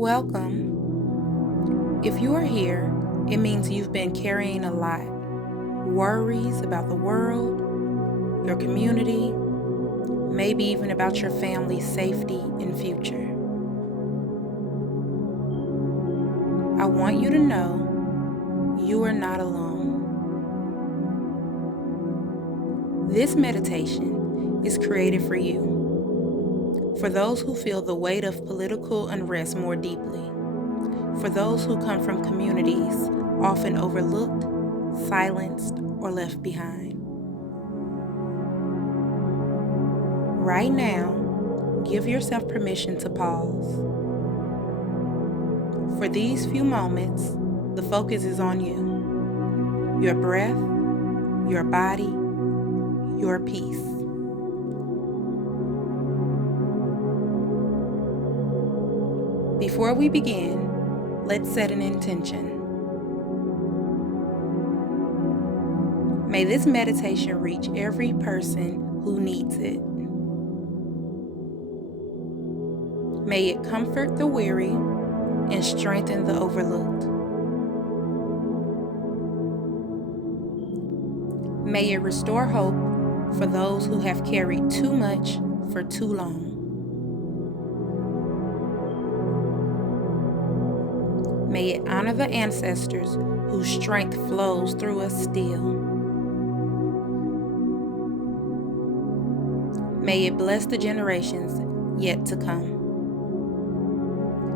Welcome. If you are here, it means you've been carrying a lot. Worries about the world, your community, maybe even about your family's safety and future. I want you to know you are not alone. This meditation is created for you. For those who feel the weight of political unrest more deeply. For those who come from communities often overlooked, silenced, or left behind. Right now, give yourself permission to pause. For these few moments, the focus is on you, your breath, your body, your peace. Before we begin, let's set an intention. May this meditation reach every person who needs it. May it comfort the weary and strengthen the overlooked. May it restore hope for those who have carried too much for too long. May it honor the ancestors whose strength flows through us still. May it bless the generations yet to come,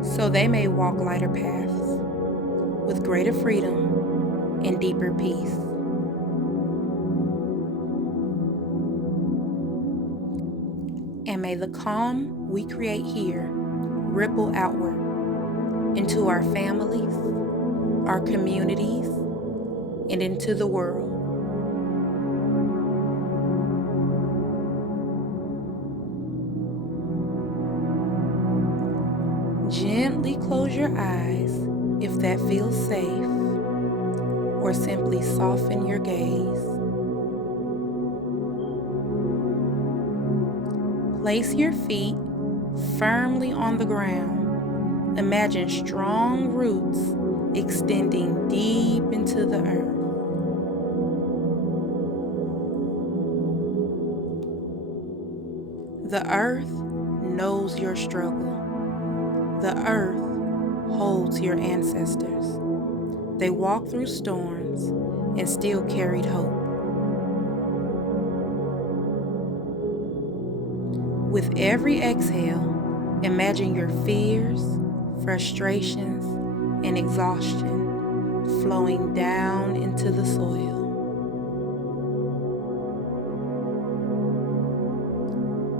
so they may walk lighter paths with greater freedom and deeper peace. And may the calm we create here ripple outward into our families, our communities, and into the world. Gently close your eyes if that feels safe, or simply soften your gaze. Place your feet firmly on the ground. Imagine strong roots extending deep into the earth. The earth knows your struggle. The earth holds your ancestors. They walked through storms and still carried hope. With every exhale, imagine your fears, frustrations, and exhaustion flowing down into the soil.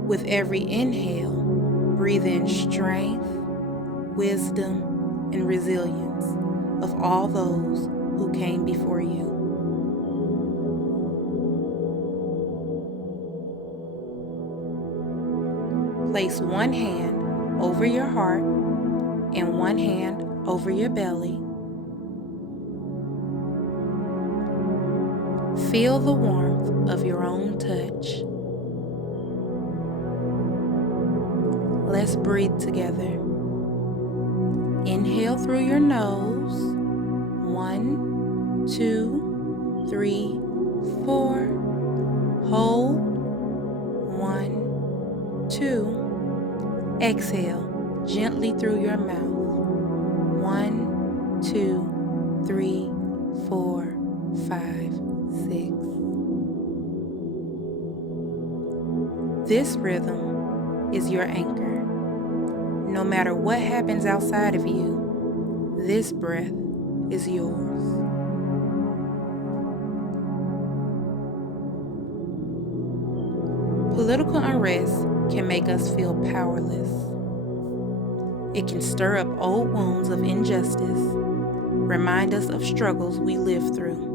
With every inhale, breathe in strength, wisdom, and resilience of all those who came before you. Place one hand over your heart and one hand over your belly. Feel the warmth of your own touch. Let's breathe together. Inhale through your nose. 1, 2, 3, 4. Hold. 1, 2. Exhale gently through your mouth. 1, 2, 3, 4, 5, 6. This rhythm is your anchor. No matter what happens outside of you, this breath is yours. Political unrest can make us feel powerless. It can stir up old wounds of injustice, remind us of struggles we lived through.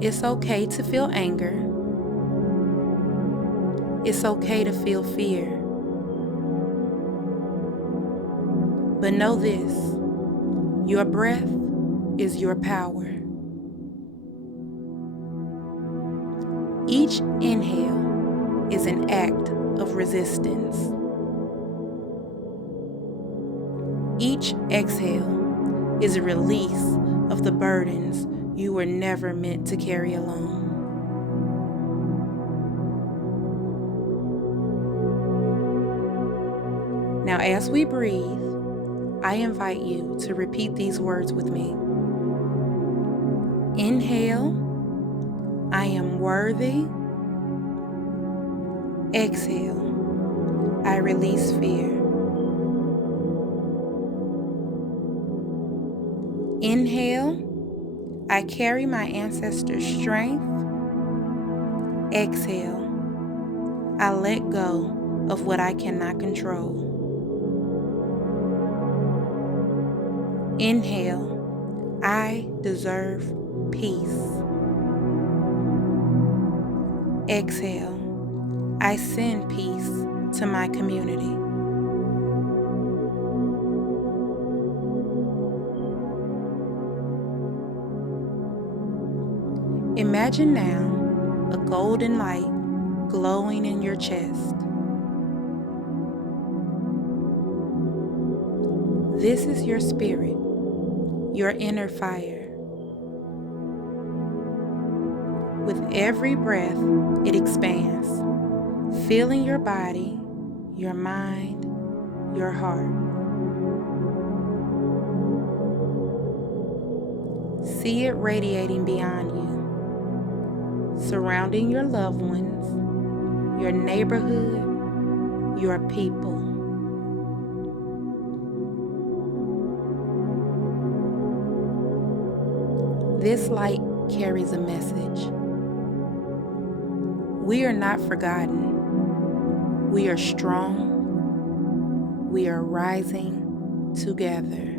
It's okay to feel anger. It's okay to feel fear. But know this, your breath is your power. Each inhale is an act of resistance. Each exhale is a release of the burdens you were never meant to carry alone. Now, as we breathe, I invite you to repeat these words with me. Inhale, I am worthy. Exhale, I release fear. Inhale, I carry my ancestors' strength. Exhale, I let go of what I cannot control. Inhale, I deserve peace. Exhale, I send peace to my community. Imagine now a golden light glowing in your chest. This is your spirit, your inner fire. With every breath, it expands, filling your body, your mind, your heart. See it radiating beyond you, surrounding your loved ones, your neighborhood, your people. This light carries a message. We are not forgotten. We are strong. We are rising together.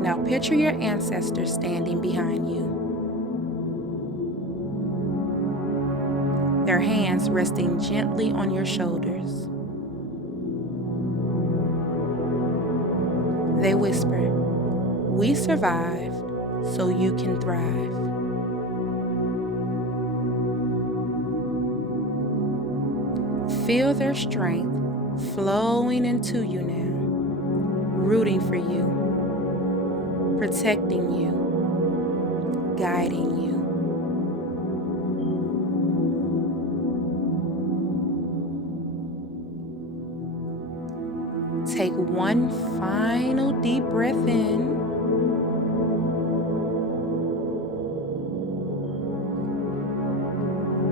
Now picture your ancestors standing behind you. Their hands resting gently on your shoulders. They whisper, "We survived so you can thrive." Feel their strength flowing into you now, rooting for you, protecting you, guiding you. Take one final deep breath in.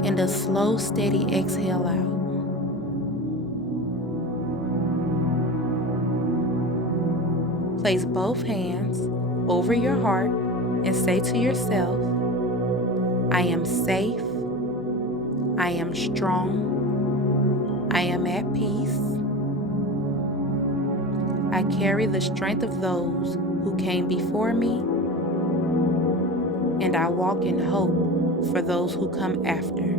And a slow, steady exhale out. Place both hands over your heart and say to yourself, "I am safe. I am strong. I am at peace. I carry the strength of those who came before me, and I walk in hope for those who come after."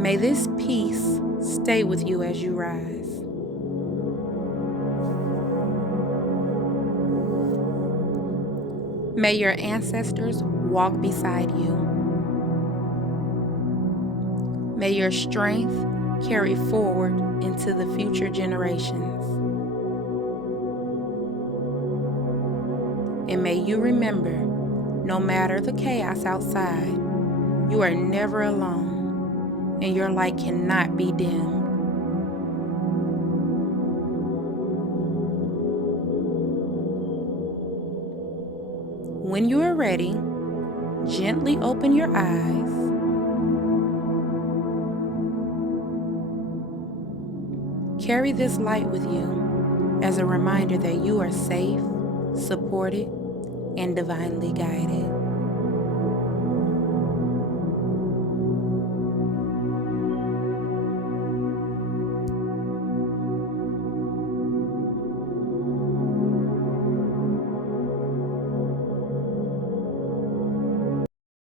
May this peace stay with you as you rise. May your ancestors walk beside you. May your strength carry forward into the future generations. And may you remember, no matter the chaos outside, you are never alone, and your light cannot be dimmed. When you are ready, gently open your eyes. Carry this light with you as a reminder that you are safe, supported, and divinely guided.